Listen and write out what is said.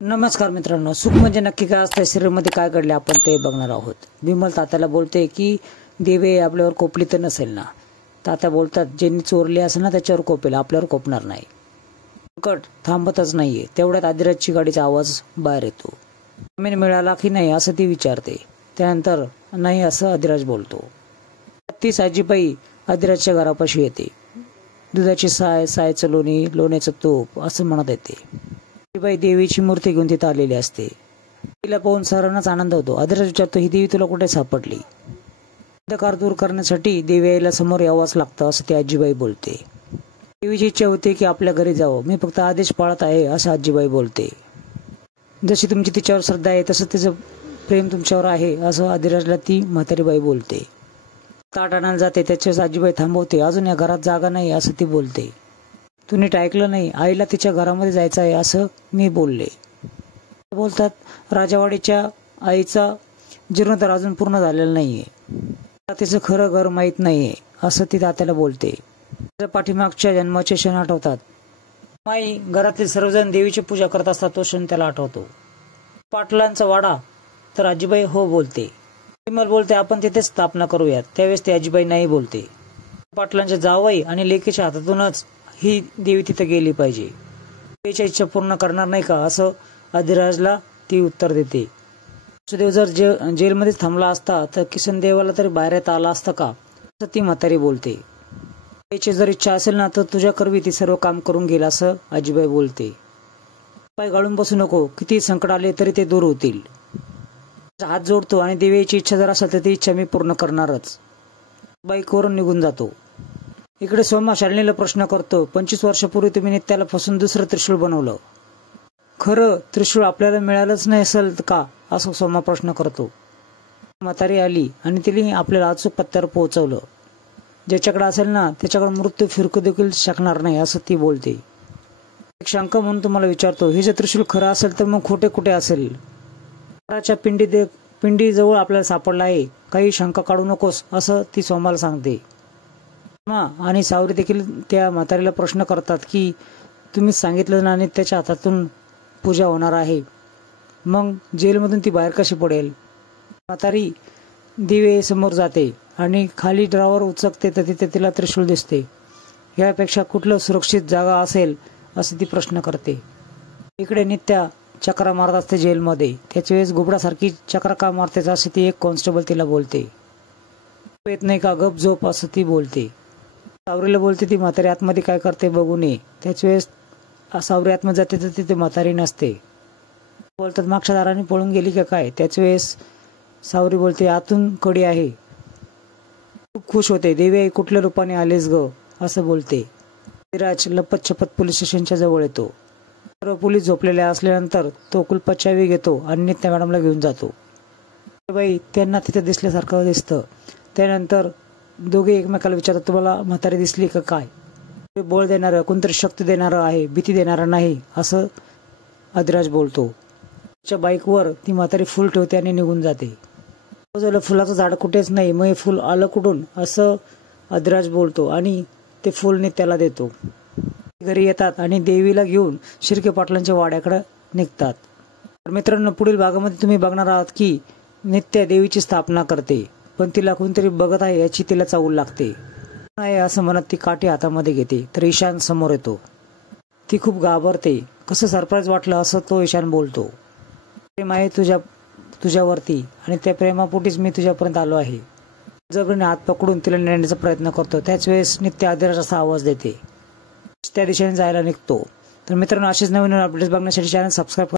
नमस्कार मित्रांनो, सुख म्हणजे नक्की काय असतं, सिरियलमध्ये काय घडले आपण ते बघणार आहोत. विमल तात्याला बोलते की देवे आपल्यावर कोपली तर नसेल ना. तात्या बोलतात, ज्यांनी चोरली असेल ना त्याच्यावर कोपेल, आपल्यावर कोपणार नाही. कट थांबतच नाहीये. तेवढ्यात आदिराजची गाडीचा आवाज बाहेर येतो. जामीन मिळाला की नाही असं ती विचारते. त्यानंतर नाही असं आदिराज बोलतो. तीच आजीबाई आदिराजच्या घरापाशी येते. दुधाची सायचं लोणी, लोण्याचं तूप असं म्हणत येते. बाई देवीची मूर्ती घेऊन तिथं आलेली असते. तिला पाहून सर्वांनाच आनंद होतो. आदिराज विचारतो, ही देवी तुला कुठे सापडली? अंधकार दूर करण्यासाठी देवी यायला समोर यावंच लागतं असं ती आजीबाई बोलते. देवीची इच्छा होते की आपल्या घरी जावं, मी फक्त आदेश पाळत आहे असं आजीबाई बोलते. जशी तुमची तिच्यावर श्रद्धा आहे तसं तिचं प्रेम तुमच्यावर आहे असं आदिराजला ती म्हातारीबाई बोलते. ताट आणायला जाते, त्याच्यावर आजीबाई थांबवते. अजून या घरात जागा नाही असं ती बोलते. तू नीट ऐकलं नाही, आईला तिच्या घरामध्ये जायचं आहे असं मी बोलले. बोलतात, राजावाडीच्या आईचा जीर्णोद्धार अजून पूर्ण झालेला नाहीये, तिचं खरं घर माहीत नाहीये असं ती तात्याला बोलते. पाठीमागच्या जन्माचे क्षण आठवतात. माई घरातले सर्वजण देवीची पूजा करत असतात, तो क्षण त्याला आठवतो. पाटलांचा वाडा, तर आजीबाई हो बोलते. विमल बोलते, आपण तिथेच स्थापना करूयात. त्यावेळेस ती आजीबाई नाही बोलते. पाटलांच्या जावई आणि लेकीच्या हातातूनच ही देवी तिथे गेली पाहिजे. देवीच्या इच्छा पूर्ण करणार नाही का असं आदिराजला ती उत्तर देते. सुदेव जर जेलमध्येच थांबला असता तर किसन देवाला तरी बाहेर येता आला असतं का असं ती म्हातारी बोलते. देवीची जर इच्छा असेल ना तर तुझ्या करवी ती सर्व काम करून गेला असं आजीबाई बोलते. पाय गाळून बसू नको, किती संकट आले तरी ते दूर होतील. हात जोडतो आणि देवीची इच्छा जर असेल तर ती इच्छा मी पूर्ण करणारच. बाईकवरून निघून जातो. इकडे सोमा शालिनीला प्रश्न करतो, 25 वर्षापूर्वी तुम्ही नित्याला फसून दुसरं त्रिशूळ बनवलं, खरं त्रिशूळ आपल्याला मिळालंच नाही असेल का असं सोमा प्रश्न करतो. म्हातारी आली आणि तिने आपल्याला अचूक पत्त्यावर पोहोचवलं. ज्याच्याकडे असेल ना त्याच्याकडे मृत्यू फिरकू देखील शकणार नाही असं ती बोलते. एक शंका म्हणून तुम्हाला विचारतो, हे जर त्रिशूळ खरं असेल तर मग खोटे कुठे असेल? घराच्या पिंडी जवळ आपल्याला सापडला आहे, काही शंका काढू नकोस असं ती सोमाला सांगते. आणि सावरी देखील त्या म्हातारीला प्रश्न करतात की तुम्ही सांगितलं ना आणि त्याच्या हातातून पूजा होणार आहे, मग जेलमधून ती बाहेर कशी पडेल? म्हातारी दिवे समोर जाते आणि खाली ड्रावर उचकते तर तिथे तिला त्रिशूळ दिसते. यापेक्षा कुठलं सुरक्षित जागा असेल असं ती प्रश्न करते. इकडे नित्या चक्रा मारत असते जेलमध्ये. त्याच्या वेळेस घुबडासारखी चक्रा का मारतेच असे ती एक कॉन्स्टेबल तिला बोलते. येत नाही का, गप झोप असं ती बोलते. सावरीला बोलते, ती म्हातारी आतमध्ये काय करते बघू नये. त्याच वेळेस सावरी आतमध्ये जाते तर तिथे म्हातारी नसते. बोलतात, मागच्या दाराने पळून गेली का काय? त्याच वेळेस सावरी बोलते, आतून कडी आहे. खूप खुश होते. देवी आई कुठल्या रूपाने आलेस ग असं बोलते. विराज लपत छपत पोलीस स्टेशनच्या जवळ येतो. सर्व पोलीस झोपलेले असल्यानंतर तो कुलपाची चावी घेतो आणि नित्या मॅडमला घेऊन जातो. बाई त्यांना तिथे दिसल्यासारखं दिसतं. त्यानंतर दोघे एकमेकाला विचारतात, तुम्हाला म्हातारी दिसली का काय? बळ देणारं, कोणतरी शक्ती देणारं आहे, भीती देणारं नाही असं आदिराज बोलतो. त्याच्या बाईकवर ती म्हातारी फुल ठेवते आणि निघून जाते. फुलाचं झाड कुठेच नाही, मग हे फुल आलं कुठून असं आदिराज बोलतो आणि ते फुल नित्याला देतो. घरी येतात आणि देवीला घेऊन शिर्के पाटलांच्या वाड्याकडे निघतात. तर मित्रांनो, पुढील भागामध्ये तुम्ही बघणार आहात की नित्या देवीची स्थापना करते, पण तिला कोणतरी बघत आहे याची तिला चावल लागते. आहे असं म्हणत ती काठी हातामध्ये घेते तर ईशान समोर येतो. ती खूप घाबरते. कसं सरप्राईज वाटलं असं तो ईशान बोलतो. प्रेम आहे तुझ्यावरती आणि त्या प्रेमापोटीच मी तुझ्यापर्यंत आलो आहे. जबरीने हात पकडून तिला नेण्याचा प्रयत्न करतो. त्याच वेळेस नित्य आदिराज असा आवाज देते. त्या दिशेने जायला निघतो. तर मित्रांनो, असेच नवीन अपडेट्स बघण्यासाठी चॅनल सबस्क्राईब